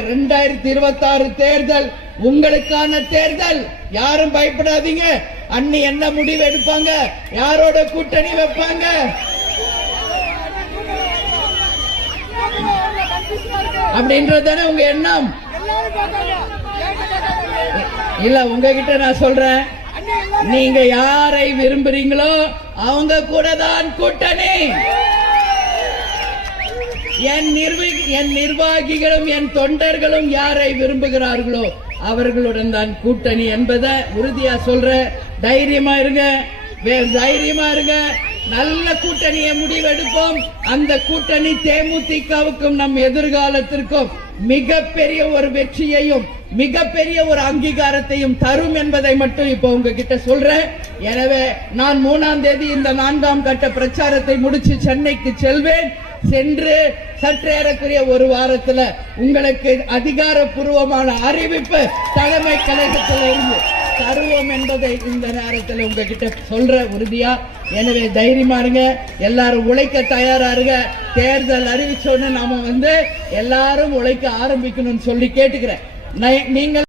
2026 தேர்தல் உங்களுக்கான தேர்தல். யாரும் பயப்படாதீங்க. அண்ணி என்ன முடிவு எடுப்பாங்க, யாரோட கூட்டணி வைப்பாங்க, அப்படின்றதானே உங்க எண்ணம். இல்ல, உங்ககிட்ட நான் சொல்றேன், நீங்க யாரை விரும்புறீங்களோ அவங்க கூட தான் கூட்டணி. என் நிர்வாகிகளும் என் தொண்டர்களும் யாரை விரும்புகிறார்களோ அவர்களுடன் தான் கூட்டணி என்பதை உறுதியா சொல்ற. தைரியமா இருங்க, தைரியமா இருங்க. நல்ல கூட்டணியை முடிவெடுப்போம். அந்த கூட்டணி தேமுதிகவுக்கும் நம் எதிர்காலத்திற்கும் மிகப்பெரிய ஒரு வெற்றியையும் மிகப்பெரிய ஒரு அங்கீகாரத்தையும் தரும் என்பதை மட்டும் இப்ப உங்ககிட்ட சொல்றேன். எனவே நான் 3ஆம் தேதி இந்த 4ஆம் கட்ட பிரச்சாரத்தை முடிச்சு சென்னைக்கு செல்வேன். சென்று சற்றேறக்குரிய ஒரு வாரத்துல உங்களுக்கு அதிகாரப்பூர்வமான அறிவிப்பு தலைமை கழகத்திலிருந்து தருவோம் என்பதை இந்த நேரத்தில் உங்ககிட்ட சொல்ற உறுதியா. எனவே தைரியமா இருங்க, எல்லாரும் உழைக்க தயாரா இருங்க. தேர்தல் அறிவிச்சோன்னு நாம எல்லாரும் உழைக்க ஆரம்பிக்கணும்னு சொல்லி கேட்டுக்கிறேன். நீங்கள்